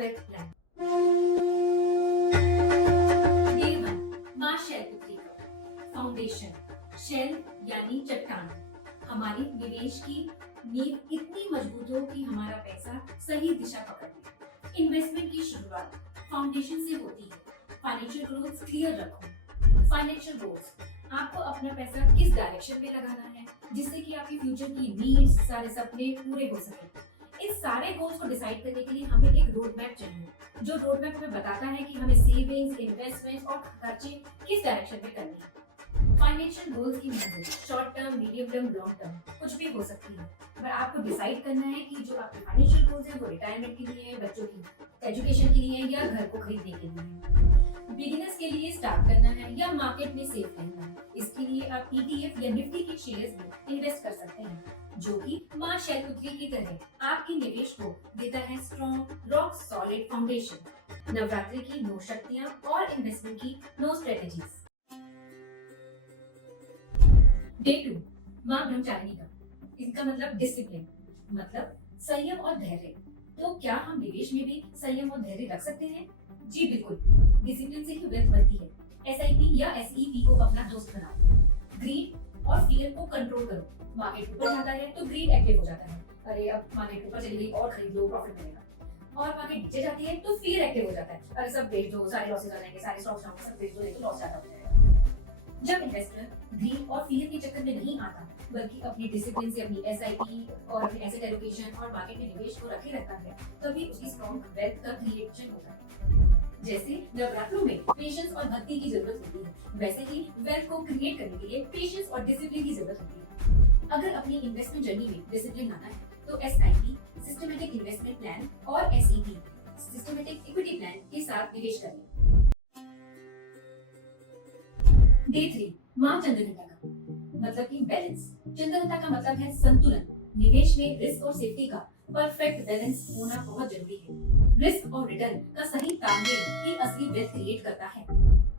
Wealth plan. Day 1 माँ shell पुत्री का फाउंडेशन। शेल यानी चट्टान हमारी निवेश की नींव इतनी मजबूत हो कि हमारा पैसा सही दिशा पकड़ ले। इन्वेस्टमेंट की शुरुआत फाउंडेशन से होती है। फाइनेंशियल गोल्स क्लियर रखो। फाइनेंशियल गोल्स, आपको अपना पैसा किस डायरेक्शन में लगाना है जिससे कि आपकी फ्यूचर की नीड्स, सारे सपने पूरे हो सके। इन सारे गोल्स को डिसाइड करने के लिए हमें एक रोड मैप चाहिए, जो रोड मैप हमें बताता है कि हमें सेविंग्स, इन्वेस्टमेंट और खर्चे किस डायरेक्शन में करने हैं। फाइनेंशियल गोल्स की मंजिल short term, medium term, long term कुछ भी हो सकती है, पर आपको डिसाइड करना है कि जो आपके फाइनेंशियल गोल्स है वो रिटायरमेंट के लिए है, बच्चों की एजुकेशन के लिए है या घर को खरीदने के लिए है। बिगिनर्स के लिए स्टार्ट करना है या मार्केट में सेफ रहना है। इसके लिए आप ETF या निफ्टी के शेयर्स में इन्वेस्ट कर सकते हैं, जो कि माँ शैलपुत्री की तरह आपके निवेश को देता है strong rock solid foundation. Navratri की 9 शक्तियाँ और इन्वेस्टमेंट की 9 स्ट्रेटेजीज। डे 2 माँ ब्रह्मचारिणी का, इसका मतलब डिसिप्लिन, मतलब संयम और धैर्य। तो क्या हम निवेश में भी संयम और धैर्य रख सकते हैं? जी बिल्कुल। डिसिप्लिन से ही वेल्थ बढ़ती है। SIP या SEP को अपना दोस्त बनाओ। ग्रीड और फियर को कंट्रोल करो। मार्केट ऊपर जाता है तो ग्रीड एक्टिव हो जाता है, अरे अब मार्केट ऊपर चली गई और खरीद लो, प्रॉफिट मिलेगा। और मार्केट नीचे जाती है तो फियर एक्टिव हो जाता है, अरे सब बेच दो, सारे लॉसेस आ जाएंगे, सारे स्टॉक्स डाउन, सब बेच दो, लेकिन लॉस ज्यादा हो जाएगा। जब इन्वेस्टर ग्रीड और फियर के चक्कर में नहीं आता, बल्कि अपनी डिसिप्लिन से अपनी SIP और अपनी एसेट एलोकेशन और मार्केट में निवेश को रखे रखता है, तभी उसकी स्ट्रॉन्ग वेल्थ का क्रिएशन होता है। जैसे नवरात्रों में पेशेंस और भक्ति की जरूरत होती है, वैसे ही वेल्थ को क्रिएट करने के लिए पेशेंस और डिसिप्लिन की जरूरत होती है। अगर अपनी इन्वेस्टमेंट जर्नी में डिसिप्लिन लाना है तो SIP सिस्टमैटिक इन्वेस्टमेंट प्लान और SEP सिस्टमैटिक इक्विटी प्लान के साथ निवेश करें। डे 3 माँ चंद्रघंटा का, मतलब कि बैलेंस। चंद्रघंटा का मतलब है संतुलन। निवेश में रिस्क और सेफ्टी का परफेक्ट बैलेंस होना बहुत जरूरी है। रिस्क और रिटर्न का सही तालमेल ही असली वेल्थ क्रिएट करता है।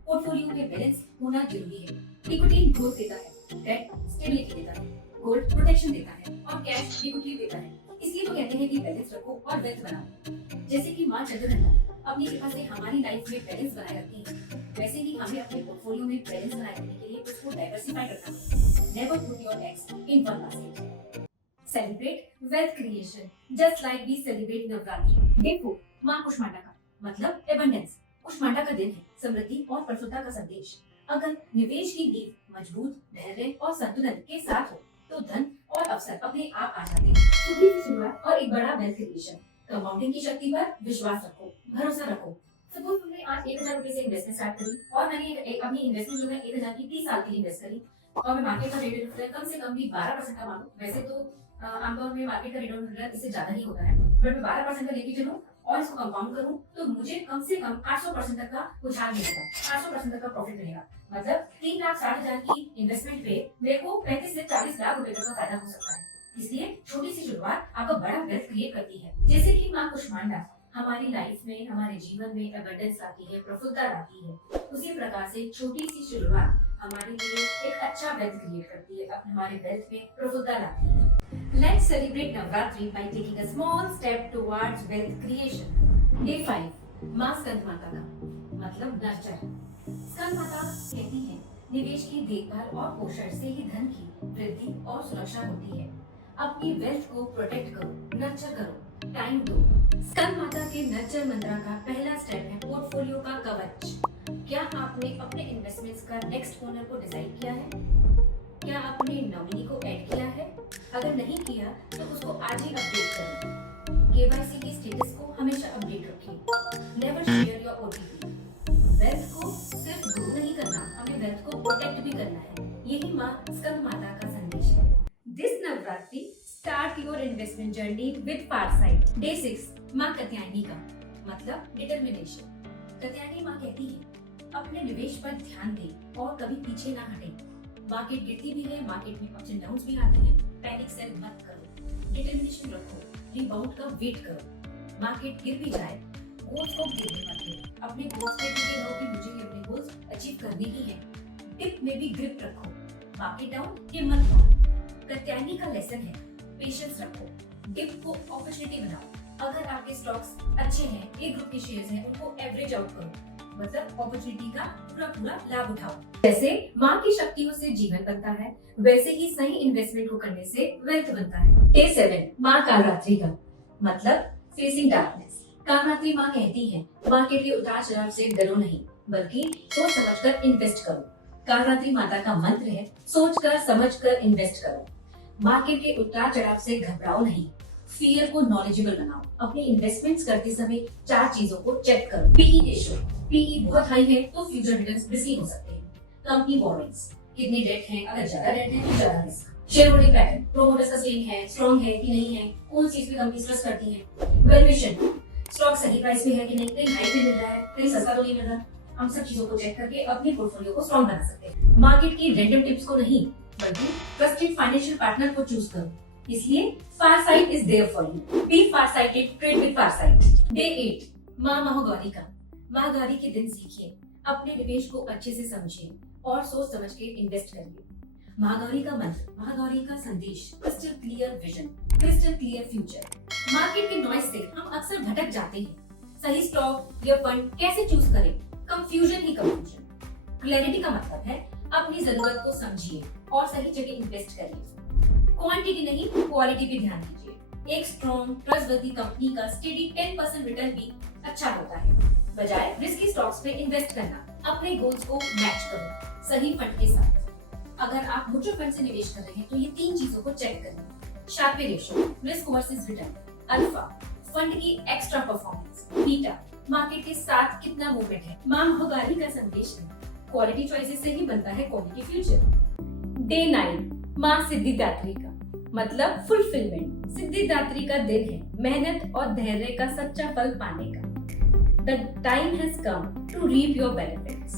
पोर्टफोलियो में बैलेंस होना जरूरी है। इक्विटी ग्रोथ देता है, डेट स्टेबिलिटी देता है, गोल्ड प्रोटेक्शन देता है और कैश लिक्विडिटी देता है। इसलिए तो कहते हैं कि बैलेंस रखो और वेल्थ बनाओ। जैसे कि माँ चंद्रघंटा अपनी कृपा से हमारी लाइफ में बैलेंस बनाए रखती है, वैसे ही हमें अपने पोर्टफोलियो में बैलेंस बनाए रखने के लिए उसको डाइवर्सिफाई करना है। Never put your eggs in one basket. Celebrate wealth creation just like we celebrate Navratri. Day 4 माँ कुष्मांडा का, मतलब एबंडेंस। कुष्मांडा का दिन है समृद्धि और प्रफुल्लता का संदेश। अगर निवेश की नींव मजबूत, धैर्य और संतुलन के साथ हो तो धन और अवसर अपने आप आ जाते हैं। छोटी सी शुरुआत और एक बड़ा वेल्थ क्रिएशन। कंपाउंडिंग की शक्ति पर विश्वास रखो, भरोसा रखो। सपोज तुमने आज 1000 रुपए से इन्वेस्टमेंट स्टार्ट करी और मैंने अपनी इन्वेस्टमेंट जो है 1000 की 30 साल के लिए इन्वेस्ट करी, और मैं मार्केट का रेट ऑफ रिटर्न कम से कम भी 12% का मानूं। वैसे तो आमतौर में मार्केट का रेट ऑफ रिटर्न इससे ज्यादा ही होता है, बट मैं 12% का लेके चलूं और इसको कंपाउंड करूं तो मुझे कम से कम 800% तक का उछाल मिलेगा, 800% तक का प्रॉफिट मिलेगा। मतलब 3,60,000 की इन्वेस्टमेंट पे मेरे को 35 से 40 लाख रुपए तक का फायदा हो सकता है। इसलिए छोटी सी शुरुआत आपको बड़ा वेल्थ क्रिएट करती है। जैसे कि माँ कुष्मांडा हमारी लाइफ में, हमारे जीवन में एबंडेंस लाती है, प्रफुल्लता लाती है, उसी प्रकार से छोटी सी शुरुआत हमारे लिए एक अच्छा वेल्थ क्रिएट करती है, हमारे वेल्थ में प्रफुल्लता लाती है। Let's celebrate Navratri by taking a small step towards wealth creation. Day 5 माँ स्कंद माता का, मतलब नर्चर। स्कंद माता कहती है निवेश की देखभाल और पोषण से ही धन की वृद्धि और सुरक्षा होती है। अपनी वेल्थ को प्रोटेक्ट करो, नर्चर करो, टाइम दो। स्कंद माता के नर्चर मंत्र का पहला स्टेप है पोर्टफोलियो का कवच। क्या आपने अपने इन्वेस्टमेंट्स का नेक्स्ट ओनर को डिसाइड किया है? क्या आपने नॉमिनी को ऐड किया है? अगर नहीं किया तो उसको आज ही अपडेट करें। KYC की स्टेटस को हमेशा अपडेट रखें। Never share your OTP। Wealth को सिर्फ ग्रो नहीं करना, हमें वेल्थ को प्रोटेक्ट भी करना है। यही माँ स्कंद माता का संदेश है। This Navratri start your investment journey with Foresight. Day 6 माँ कात्यायनी का, मतलब डिटर्मिनेशन। कात्यायनी माँ कहती है अपने निवेश पर ध्यान दें और कभी पीछे ना हटें। मार्केट गिरती भी है, मार्केट में अप्स एंड डाउन्स भी आते हैं, पैनिक सेल मत करो, डिटर्मिनेशन रखो, रिबाउंड का वेट करो। मार्केट गिर भी जाए, गोल्स को गिरने मत दो। अपने गोल्स पे टिके रहो कि मुझे ये अपने गोल्स अचीव करने ही हैं। डिप में भी ग्रिप रखो, मार्केट डाउन हिम्मत पाओ। कात्यायनी का लेसन है पेशेंस रखो, डिप को अपॉर्चुनिटी बनाओ। अगर आपके स्टॉक्स अच्छे हैं, एक ग्रुप के शेयर्स हैं, उनको एवरेज आउट करो, मतलब अपॉर्चुनिटी का पूरा पूरा लाभ उठाओ। जैसे माँ की शक्तियों से जीवन बनता है, वैसे ही सही इन्वेस्टमेंट को करने से वेल्थ बनता है। डे 7 माँ कालरात्रि का मतलब फेसिंग डार्कनेस। कालरात्रि माँ कहती है, मार्केट के उतार चढ़ाव से डरो नहीं, बल्कि सोच समझकर इन्वेस्ट करो। कालरात्रि माता का मंत्र है, सोचकर समझकर इन्वेस्ट करो। मार्केट के उतार चढ़ाव से घबराओ नहीं, फियर को नॉलेजेबल बनाओ। अपने इन्वेस्टमेंट्स करते समय 4 चीजों को चेक करो। पीई रेशियो, पीई बहुत हाई है तो फ्यूचर रिटर्न्स रिस्की हो सकते हैं। कंपनी बोरोइंग्स, कितने डेट हैं, अगर ज्यादा डेट है तो ज्यादा risk. Share holding pattern, promoters का स्ट्रेंथ है, स्ट्रॉन्ग है कि नहीं है, कौन चीज पे कंपनी ट्रस्ट करती है। वैल्यूएशन, स्टॉक सही प्राइस पे है कि नहीं, कहीं हाई पे मिल रहा है, कहीं सस्ता तो नहीं मिल रहा। हम सब चीजों को चेक करके अपने पोर्टफोलियो को स्ट्रॉन्ग बना सकते हैं। मार्केट की रैंडम टिप्स को नहीं, बल्कि ट्रस्टेड फाइनेंशियल पार्टनर को चूज करो। इसलिए Foresight is there for you. Be foresighted, trade with Foresight. Day 8 माँ महागौरी का। महागौरी के दिन सीखिए, अपने निवेश को अच्छे से समझिए और सोच समझ के इन्वेस्ट करिए। महागौरी का मंत्र, महागौरी का संदेश, crystal clear vision, crystal clear future. Market के नॉइज से हम अक्सर भटक जाते हैं। सही स्टॉक या फंड कैसे चूज करें? कंफ्यूजन ही कंफ्यूजन। क्लैरिटी का मतलब है अपनी जरूरत को समझिए और सही जगह इन्वेस्ट करिए। क्वांटिटी नहीं, क्वालिटी पे ध्यान दीजिए। एक स्ट्रॉन्ग ट्रस्टवर्दी कंपनी का स्टेडी 10% रिटर्न भी अच्छा होता है, बजाय रिस्की स्टॉक्स पे इन्वेस्ट करना। अपने गोल्स को मैच करो सही फंड के साथ। अगर आप म्यूचुअल फंड से निवेश कर रहे हैं तो ये 3 चीजों को चेक करें। Sharpe ratio, risk versus return. Alpha, fund की एक्स्ट्रा परफॉर्मेंस। बीटा, मार्केट के साथ कितना मूवमेंट है। माँ महागौरी का संदेश है, क्वालिटी चॉइसेस से ही बनता है क्वालिटी फ्यूचर। डे 9 माँ सिद्धिदात्री का मतलब फुलफिलमेंट। सिद्धिदात्री का दिन है मेहनत और धैर्य का सच्चा फल पाने का। The time has come to reap your benefits।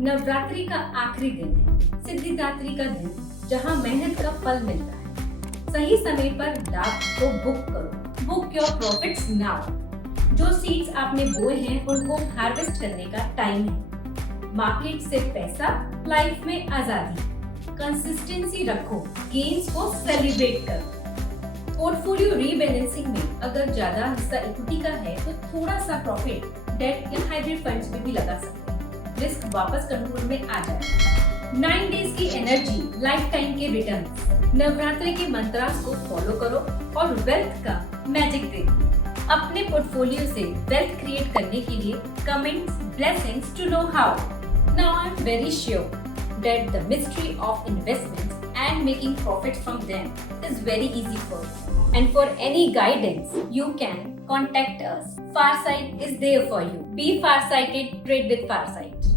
Navratri का आखिरी दिन है, सिद्धिदात्री का दिन, जहाँ मेहनत का फल मिलता है। सही समय पर लाभ को बुक करो। Book your profits now. जो सीड्स आपने बोए हैं उनको हार्वेस्ट करने का टाइम है। मार्केट से पैसा, लाइफ में आजादी। कंसिस्टेंसी रखो, गेन्स को सेलिब्रेट करो। पोर्टफोलियो रीबैलेंसिंग में अगर ज्यादा हिस्सा इक्विटी का है तो थोड़ा सा प्रॉफिट डेट या हाइब्रिड फंड्स में भी लगा सकते हैं। रिस्क वापस कंट्रोल में आ जाए। 9 डेज की एनर्जी, लाइफ टाइम के रिटर्न्स। नवरात्रि के मंत्रास को फॉलो करो और वेल्थ का मैजिक देखो। अपने पोर्टफोलियो से वेल्थ क्रिएट करने के लिए comments blessings to know how. Now I am very sure that the mystery of investments and making profits from them is very easy for you. And for any guidance, you can contact us. Farsight is there for you. Be farsighted, trade with Farsight.